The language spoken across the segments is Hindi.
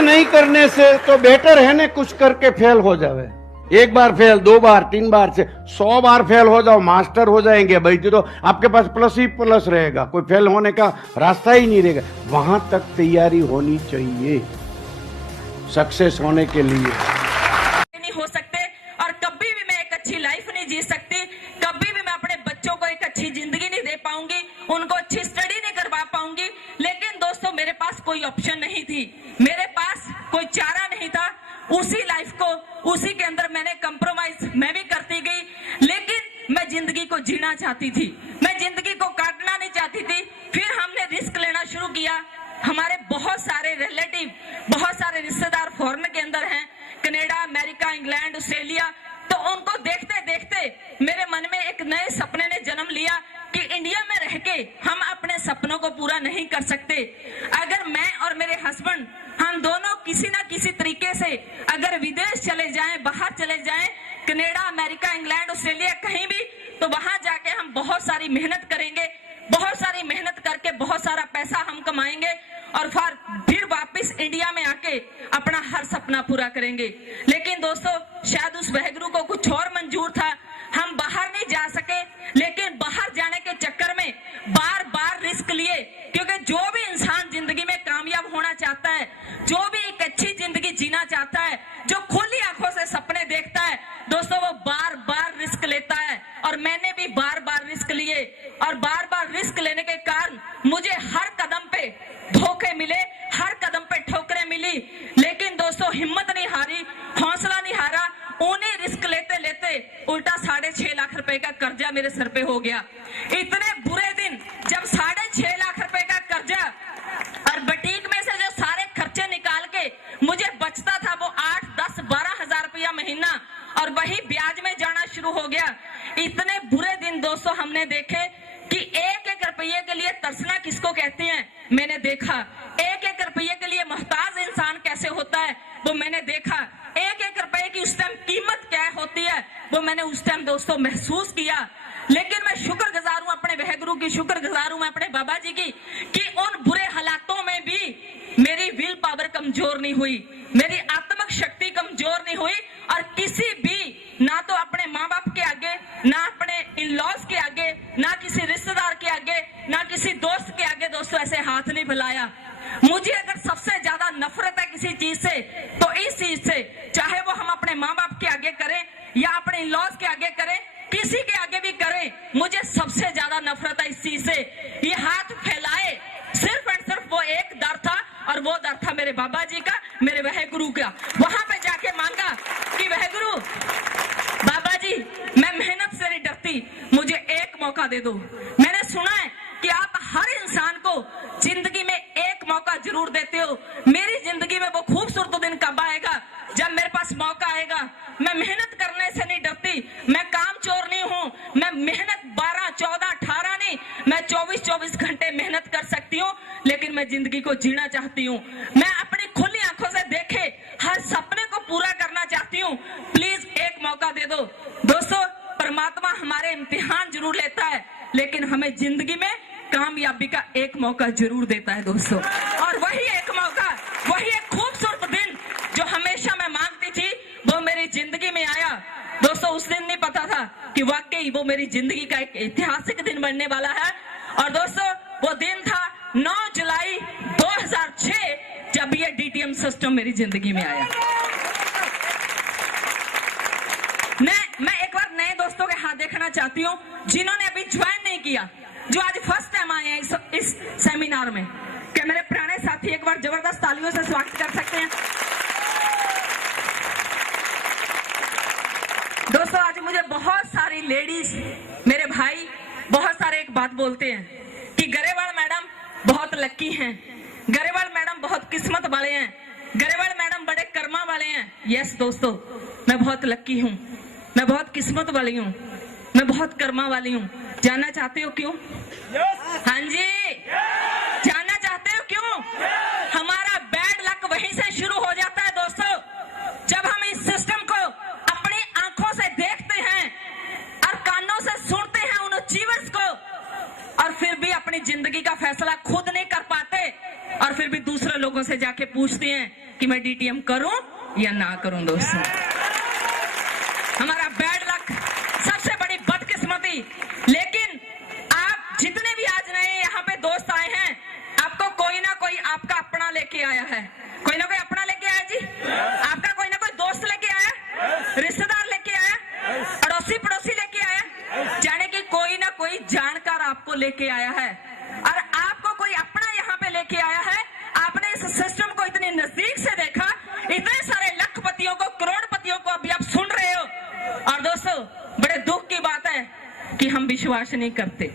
नहीं करने से तो बेटर है ना कुछ करके फेल हो जावे। एक बार फेल, 2 बार, 3 बार से 100 बार फेल हो जाओ, मास्टर हो जाएंगे भाई, तो आपके पास प्लस ही प्लस रहेगा, कोई फेल होने का रास्ता ही नहीं रहेगा। वहां तक तैयारी होनी चाहिए सक्सेस होने के लिए। नहीं हो सकते और कभी भी मैं एक अच्छी लाइफ नहीं जी सकती, कभी भी मैं अपने बच्चों को एक अच्छी जिंदगी नहीं दे पाऊंगी, उनको अच्छी स्टडी नहीं करवा पाऊंगी। लेकिन दोस्तों मेरे पास कोई ऑप्शन नहीं थी, मेरे पास कोई चारा नहीं था। उसी लाइफ को, उसी के अंदर मैंने कंप्रोमाइज मैं भी करती गई, लेकिन मैं जिंदगी को जीना चाहती थी, मैं जिंदगी को काटना नहीं चाहती थी। फिर हमने रिस्क लेना शुरू किया। हमारे बहुत सारे रिलेटिव, बहुत सारे रिश्तेदार फॉरेन के अंदर हैं, कनाडा, अमेरिका, इंग्लैंड, ऑस्ट्रेलिया। तो उनको देखते देखते मेरे मन में एक नए सपने ने जन्म लिया कि इंडिया में रह के हम अपने सपनों को पूरा नहीं कर सकते। अगर मैं और मेरे हस्बैंड हम दोनों किसी ना किसी तरीके से अगर विदेश चले जाएं, बाहर चले जाएं, कनाडा, अमेरिका, इंग्लैंड, ऑस्ट्रेलिया, कहीं भी, तो वहां जाके हम बहुत सारी मेहनत करेंगे, बहुत सारी मेहनत करके बहुत सारा पैसा हम कमाएंगे और फिर वापस इंडिया में आके अपना हर सपना पूरा करेंगे। लेकिन दोस्तों शायद उस वाहिगुरु को कुछ और मंजूर था, हम बाहर नहीं जा सके। लेकिन बाहर जाने के चक्कर में बार बार रिस्क लिए, क्योंकि जो भी इंसान जिंदगी में कामयाब होना चाहता है, जो भी एक अच्छी जिंदगी जीना चाहता है, जो खुली आंखों से सपने देखता है, दोस्तों वो बार बार रिस्क लेता है। और मैंने भी बार बार रिस्क लिए और बार बार रिस्क लेने के कारण मुझे हर कदम पे धोखे मिले, हर कदम पे ठोकरें मिली। लेकिन दोस्तों हिम्मत नहीं हारी, हौसला नहीं हारा। उन्हें रिस्क लेते लेते उल्टा 6.5 लाख रुपए का कर्जा मेरे सर पे हो गया। इतने बुरे दिन जब 6.5 लाख रुपए का कर्जा और बुटीक में से जो सारे खर्चे निकाल के मुझे बचता था वो 8, 10, 12 हजार रुपया महीना, और वही ब्याज में जाना शुरू हो गया। इतने बुरे दिन दोस्तों हमने देखे कि एक एक रुपये के लिए तरसना किसको कहते हैं, मैंने देखा। एक एक रुपये के लिए मोहताज इंसान कैसे होता है वो मैंने देखा। एक एक रुपए की उस टाइम कीमत क्या होती है वो मैंने उस टाइम दोस्तों महसूस किया। लेकिन मैं शुक्रगुजार हूं अपने वाहिगुरु की, शुक्रगुजार हूं मैं अपने बाबा जी की कि उन बुरे हालातों में भी मेरी विल पावर कमजोर नहीं हुई, मेरी आत्मिक शक्ति कमजोर नहीं हुई। और किसी भी, ना तो अपने माँ बाप के आगे, ना अपने इन लॉज के आगे, ना किसी रिश्तेदार के आगे, ना किसी दोस्त के आगे दोस्तों ऐसे हाथ नहीं फैलाया। मुझे अगर सबसे ज्यादा नफरत है किसी चीज से तो इस चीज से, चाहे वो हम अपने माँ बाप के आगे करें या अपने इन लॉज के आगे करें, किसी के आगे भी करें, मुझे सबसे ज्यादा नफरत है इस चीज से। ये हाथ फैलाए सिर्फ और सिर्फ वो एक डर था, और वो डर था मेरे बाबा जी का, मेरे वाहिगुरु का। वहां पे जाके मांगा कि वाहिगुरु बाबा जी मैं मेहनत से नहीं डरती, मुझे एक मौका दे दो। मैंने सुना है कि आप हर इंसान को जिंदगी में एक मौका जरूर देते हो। मेरी जिंदगी में वो खूबसूरत दिन कब आएगा जब मेरे पास मौका आएगा। मैं मेहनत करने से नहीं डरती, मैं काम चोर नहीं हूँ, मैं मेहनत 12, 14, 18 नहीं, मैं 24 घंटे मेहनत कर सकती हूँ। लेकिन मैं जिंदगी को जीना चाहती हूँ, मैं अपनी खुली आंखों से देखे हर सपने को पूरा करना चाहती हूँ। प्लीज एक मौका दे दो। दोस्तों परमात्मा हमारे इम्तिहान जरूर लेता है, लेकिन हमें जिंदगी में कामयाबी का एक मौका जरूर देता है दोस्तों। और वही एक मौका, वही एक खूबसूरत दिन जो हमेशा मैं मांगती थी, वो मेरी जिंदगी में आया। दोस्तों उस दिन नहीं पता था कि वाकई वो मेरी जिंदगी का एक ऐतिहासिक दिन बनने वाला है। और दोस्तों वो दिन था 9 जुलाई 2006 जब ये DTM सिस्टम मेरी जिंदगी में आया। मैं एक बार नए दोस्तों के हाथ देखना चाहती हूँ जिन्होंने अभी ज्वाइन नहीं किया, जो आज फर्स्ट टाइम आए हैं इस सेमिनार में। क्या मेरे पुराने साथी एक बार जबरदस्त तालियों से स्वागत कर सकते हैं? दोस्तों आज मुझे बहुत सारी लेडीज, मेरे भाई बहुत सारे एक बात बोलते हैं कि गरेवाल मैडम बहुत लकी हैं, गरेवाल मैडम बहुत किस्मत वाले हैं, गरेवाल मैडम बड़े कर्मा वाले हैं। यस दोस्तों मैं बहुत लकी हूँ, मैं बहुत किस्मत वाली हूँ, मैं बहुत कर्मा वाली हूँ। जानना चाहते हो क्यों? हाँ जी, जानना चाहते हो क्यों? हमारा बैड लक वहीं से शुरू हो जाता है दोस्तों, जब हम इस सिस्टम को अपनी आंखों से देखते हैं और कानों से सुनते हैं उन अचीवर्स को, और फिर भी अपनी जिंदगी का फैसला खुद नहीं कर पाते, और फिर भी दूसरे लोगों से जाके पूछते हैं कि मैं डीटीएम करूं या ना करूं। दोस्तों, हमारा बैड लक, सबसे बड़ी बदकिस्मती। लेकिन आप जितने भी आज नए यहाँ पे दोस्त आए हैं, आपको कोई ना कोई आपका अपना लेके आया है। कोई ना कोई अपना लेके आया जी, आपका कोई ना कोई दोस्त लेके आया, रिश्तेदार लेके आया, अड़ोसी पड़ोसी लेके आया, जाने कि कोई ना कोई जानकार आपको लेके आया है। और आपको कोई अपना यहाँ पे लेके आया है। आपने इस सिस्टम को इतनी नजदीक से देखा, इतने सारे लखपतियों को, करोड़पतियों को अभी आप सुन रहे हो। और दोस्तों, बड़े दुख की बात है कि हम विश्वास नहीं करते,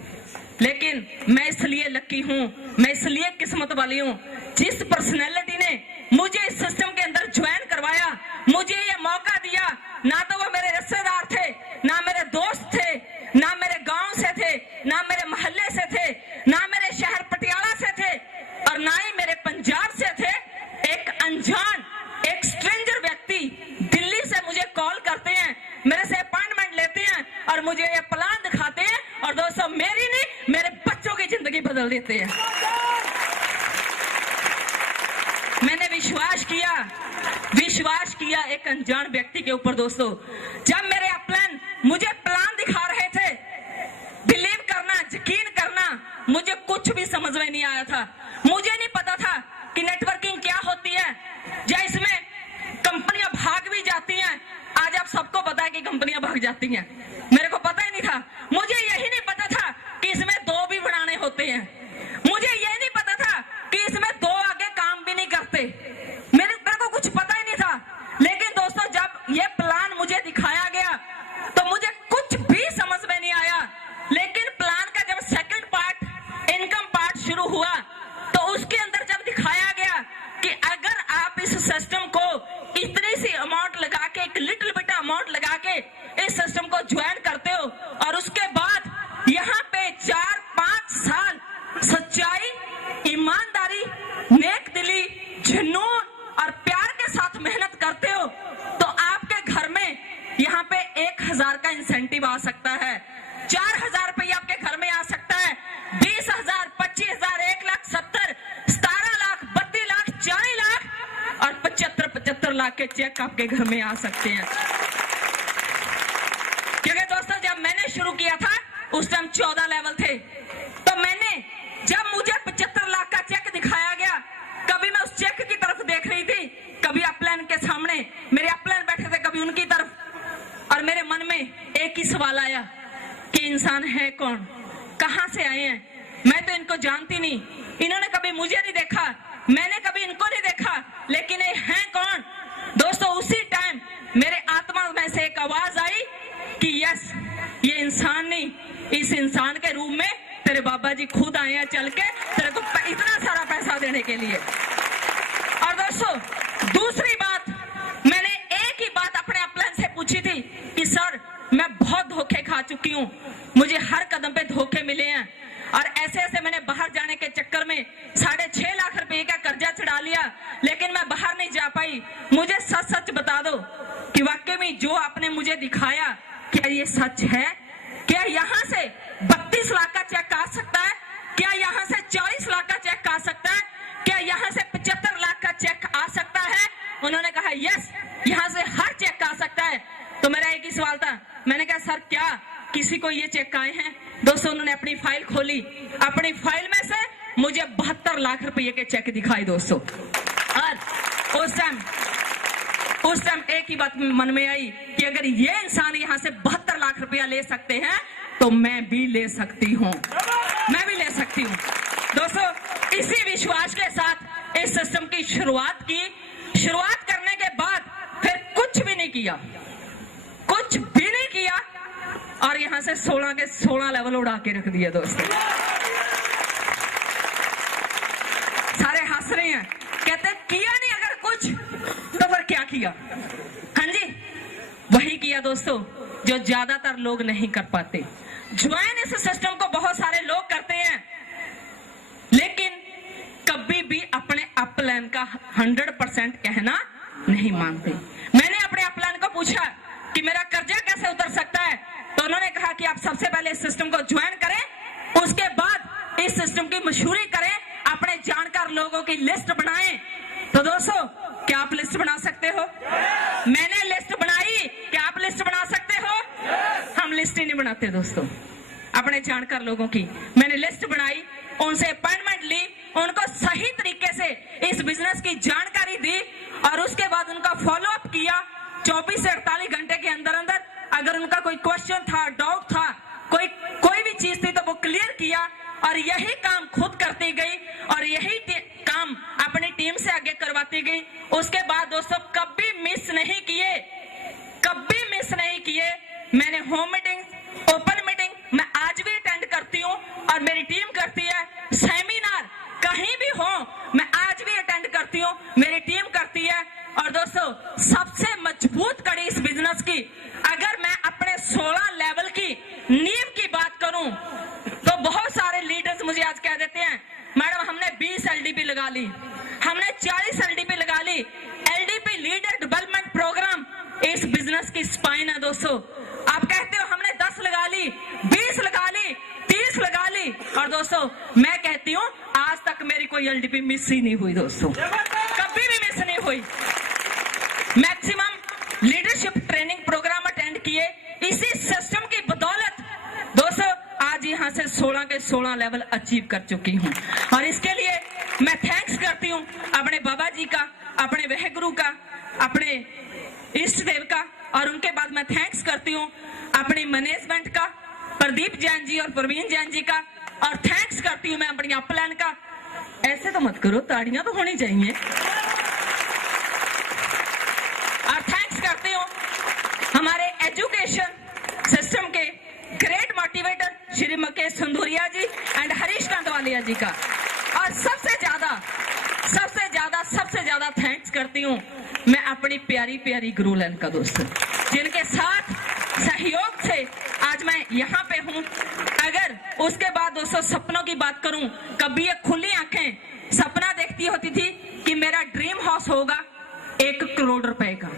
लेकिन मैं इसलिए लकी हूं, मैं इसलिए किस्मत वाली हूं, जिस पर्सनैलिटी ने मुझे इस सिस्टम के अंदर ज्वाइन करवाया, मुझे ये मौका दिया। ना तो वो मेरे रिश्तेदार थे, ना मेरे दोस्त थे, ना मेरे गांव से थे, ना मेरे मोहल्ले से थे, ना मेरे शहर पटियाला से थे, और ना ही मेरे पंजाब से थे। एक अनजान, एक स्ट्रेंजर व्यक्ति दिल्ली से मुझे कॉल करते हैं, मेरे से अपॉइंटमेंट लेते हैं और मुझे ये प्लान दिखाते हैं। और दोस्तों, मेरी नहीं, मेरे बच्चों की जिंदगी बदल देते हैं। मैंने विश्वास किया एक अनजान व्यक्ति के ऊपर। दोस्तों, जब मेरे अपलाइन मुझे प्लान दिखा रहे थे, बिलीव करना, यकीन करना, मुझे कुछ भी समझ में नहीं आया था। मुझे नहीं पता था कि नेटवर्किंग क्या होती है, या इसमें कंपनियां भाग भी जाती हैं। आज आप सबको पता है कि कंपनियां भाग जाती हैं, मेरे को पता ही नहीं था। मुझे यही नहीं पता था कि इसमें दो भी बनाने होते हैं। मुझे यही नहीं पता था कि इसमें दो आगे काम भी नहीं करते। मेरे को कुछ पता ही नहीं था। लेकिन दोस्तों, जब ये प्लान मुझे दिखाया गया तो मुझे कुछ भी समझ में नहीं आया। लेकिन प्लान का जब सेकंड पार्ट, इनकम पार्ट शुरू हुआ, तो उसके अंदर जब दिखाया गया कि अगर आप इस सिस्टम को इतनी सी अमाउंट लगा के, एक लिटिल बिट अमाउंट लगा के इस सिस्टम को ज्वाइन करते हो, और उसके बाद यहाँ पे 4-5 साल सच्चाई, ईमानदारी, नेक दिली, जुनून और प्यार के साथ मेहनत करते हो, तो आपके घर में यहाँ पे 1000 का इंसेंटिव आ सकता है, 4000 रुपया आपके घर में आ सकता है, 20,000, 25,000, 1,70,000, 17 लाख, 32 लाख, 40 लाख और 75 लाख के चेक आपके घर में आ सकते हैं। क्योंकि दोस्तों, जब मैंने शुरू किया था उस टाइम 14 लेवल थे। तो मैंने, जब मुझे 75 लाख का चेक दिखाया गया, कभी मैं उस चेक की तरफ देख रही थी, कभी अपलाइन के सामने मेरे अपलाइन बैठे थे, कभी उनकी तरफ, और मेरे मन में एक ही सवाल आया कि इंसान है कौन, कहां से आए हैं, मैं तो इनको जानती नहीं, इन्होंने कभी मुझे नहीं देखा, मैंने कभी इनको नहीं देखा, लेकिन ये हैं कौन। दोस्तों, उसी टाइम मेरे आत्मा में से एक आवाज आई कि यस, ये इंसान नहीं, इस इंसान के रूप में तेरे बाबा जी खुद आए हैं चल के तेरे को इतना सारा पैसा देने के लिए। और दोस्तों, दूसरी बात, मैंने एक ही बात अपने अपलाइन से पूछी थी कि सर, मैं बहुत धोखे खा चुकी हूँ, मुझे हर कदम पे धोखे मिले हैं, और ऐसे ऐसे मैंने बाहर जाने के चक्कर में 6.5 लाख रुपए का कर्जा चढ़ा लिया, लेकिन मैं बाहर नहीं जा पाई। मुझे सच सच बता दो कि वाकई में जो आपने मुझे दिखाया, क्या ये सच है? क्या यहाँ से 32 लाख का चेक आ सकता है? क्या यहाँ से 40 लाख का चेक आ सकता है? क्या यहाँ से 75 लाख का चेक आ सकता है? उन्होंने कहा यस, यहाँ से हर चेक आ सकता है। तो मेरा एक ही सवाल था, मैंने कहा सर, क्या किसी को ये चेक आए हैं? दोस्तों, उन्होंने अपनी फाइल खोली, अपनी फाइल में से मुझे 72 लाख रुपए के चेक दिखाई दोस्तों। और उस टाइम एक ही बात मन में आई कि अगर ये इंसान यहाँ से 72 लाख रुपया ले सकते हैं, तो मैं भी ले सकती हूँ, मैं भी ले सकती हूँ। दोस्तों, इसी विश्वास के साथ इस सिस्टम की शुरुआत की। शुरुआत करने के बाद फिर कुछ भी नहीं किया, कुछ भी नहीं किया, और यहाँ से 16 के 16 लेवल उड़ा के रख दिया। दोस्तों, सारे हंस रहे हैं, कहते किया नहीं अगर कुछ, तो फिर क्या किया? हाँ जी, वही किया दोस्तों जो ज्यादातर लोग नहीं कर पाते। ज्वाइन इस सिस्टम को बहुत सारे लोग करते हैं, लेकिन कभी भी अपने अपलाइन का 100% कहना नहीं मानते। मैंने अपने अपलाइन को पूछा कि मेरा कर्जा कैसे उतर सकता है, तो उन्होंने कहा कि आप सबसे पहले इस सिस्टम को ज्वाइन करें, उसके बाद इस सिस्टम की मशहूरी करें, अपने जानकार लोगों की लिस्ट बनाएं। तो दोस्तों, क्या आप लिस्ट बना सकते हो? मैंने लिस्ट बनाई, क्या आप लिस्ट बना सकते हो? हम लिस्ट ही नहीं बनाते दोस्तों, अपने जानकार लोगों की मैंने लिस्ट बनाई, उनसे अपॉइंटमेंट ली, उनको सही तरीके से इस बिजनेस की जानकारी दी और उसके बाद उनका फॉलो अप किया। 24 से 48 घंटे के अंदर अंदर अगर उनका कोई क्वेश्चन था, डाउट था, कोई भी चीज थी तो वो क्लियर किया और यही काम खुद करती गई और यही काम अपनी टीम से आगे करवाती गई। उसके बाद दोस्तों कभी मिस नहीं किए, कभी मिस नहीं किए। मैंने होम मीटिंग, ओपन मीटिंग मैं आज भी अटेंड करती हूँ और मेरी टीम करती है। सेमिनार कहीं भी हो मैं आज भी अटेंड करती हूँ, मेरी टीम करती है। और दोस्तों सबसे मजबूत कड़ी इस बिजनेस की, अगर मैं अपने 16 लेवल की नींव की बात करूं तो बहुत सारे लीडर्स मुझे आज कह देते हैं मैडम हमने 20 एलडीपी लगा ली, हमने 40 एलडीपी लगा ली। एलडीपी लीडर डेवलपमेंट प्रोग्राम इस बिजनेस की स्पाइन है दोस्तों। आप कहते हो हमने 10 लगा ली, 20 लगा ली, 30 लगा ली, और दोस्तों मैं कहती हूँ आज तक मेरी कोई एलडीपी मिस ही नहीं हुई दोस्तों, कभी भी मिस नहीं हुई। Maximum leadership training program attend किए, इसी सिस्टम की बदौलत दोस्तों आज यहाँ से 16 के 16 लेवल अचीव कर चुकी हूँ। और इसके लिए मैं थैंक्स करती हूँ अपने बाबा जी का, अपने वाहेगुरु का, अपने इष्ट देव का, और उनके बाद मैं थैंक्स करती हूँ अपनी मैनेजमेंट का, प्रदीप जैन जी और प्रवीण जैन जी का, और थैंक्स करती हूँ मैं अपनी अपलाइन का। ऐसे तो मत करो, ताड़ियां तो होनी चाहिए। और थैंक्स करती हूँ हमारे एजुकेशन सिस्टम के great motivator Shri Mukesh Sundooriya ji and Harish Kandwaliya ji का। और सबसे ज्यादा थैंक्स करती हूँ मैं अपनी प्यारी प्यारी गुरुलैन का दोस्तों, जिनके साथ सहयोग से आज मैं यहाँ पे हूँ। अगर उसके बाद दोस्तों सपनों की बात करूं, कभी ये खुली आंखें सपना देखती होती थी कि मेरा ड्रीम हाउस होगा 1 करोड़ रुपए का।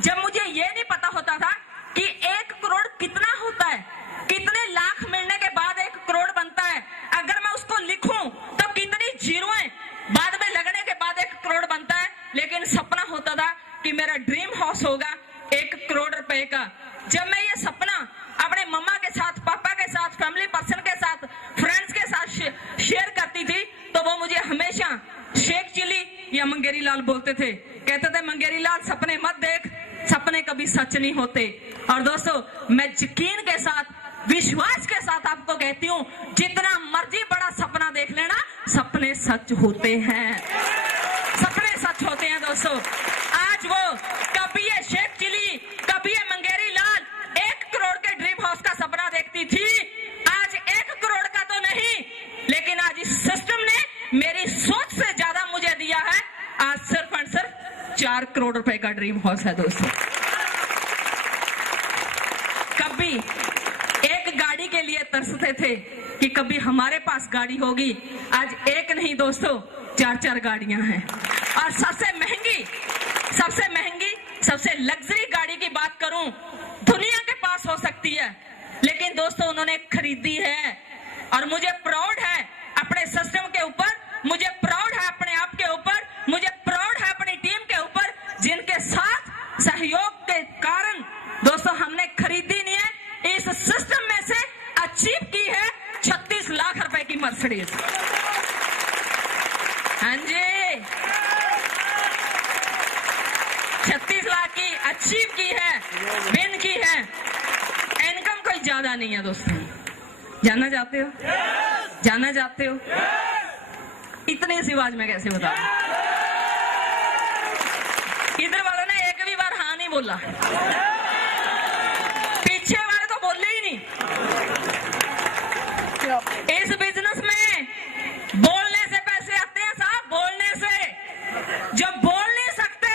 जब मुझे ये नहीं पता होता था कि 1 करोड़ कितना होता है, कितने लाख मिलने के बाद 1 करोड़ बनता है, अगर मैं उसको लिखूं तो कितनी जीरोएं बाद में लगने के बाद 1 करोड़ बनता है। लेकिन सपना होता था कि मेरा ड्रीम हाउस होगा 1 करोड़ रुपए का। जब मैं ये सपना अपने मम्मा के साथ, पापा के साथ, फैमिली पर्सन के साथ, फ्रेंड्स के साथ शेयर करती थी तो वो मुझे हमेशा शेख चिली या मंगेरी लाल बोलते थे, कहते थे मंगेरी लाल सपने मत देख, सपने कभी सच नहीं होते। और दोस्तों मैं यकीन के साथ, विश्वास के साथ आपको कहती हूँ जितना मर्जी बड़ा सपना देख लेना, सपने सच होते हैं, सपने सच होते हैं दोस्तों। आज वो कभी ये शेख चिली, कभी ये मंगेरी लाल 1 करोड़ के ड्रीम हाउस का सपना देखती थी, आज 1 करोड़ का तो नहीं, लेकिन आज इस सिस्टम ने मेरी सोच से ज्यादा मुझे दिया है। आज सिर्फ और सिर्फ 4 करोड़ रुपए का ड्रीम हाउस है दोस्तों। कभी एक गाड़ी के लिए तरसते थे कि कभी हमारे पास गाड़ी होगी, आज एक नहीं दोस्तों 4-4 गाड़ियां हैं। और सबसे महंगी, सबसे लग्जरी गाड़ी की बात करूं, दुनिया के पास हो सकती है, लेकिन दोस्तों उन्होंने खरीदी है। और मुझे प्राउड है अपने सिस्टम के ऊपर, मुझे प्राउड है अपने आप के ऊपर, मुझे प्राउड है अपनी टीम के ऊपर, जिनके साथ सहयोग के कारण दोस्तों हमने खरीदी नहीं है, इस सिस्टम में से अचीव की है 36 लाख रुपए की मर्सिडीज। हाँ जी, 36 लाख की अचीव की है, विन की है। इनकम कोई ज्यादा नहीं है दोस्तों, जानना चाहते हो? जानना चाहते हो? इतनी सी आवाज में कैसे बता? इधर वालों ने एक भी बार हाँ नहीं बोला, पीछे वाले तो बोले ही नहीं। इस बिजनेस में बोलने से पैसे आते हैं साहब, बोलने से। जो बोल नहीं सकते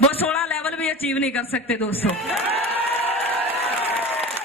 वो 16 लेवल भी अचीव नहीं कर सकते दोस्तों।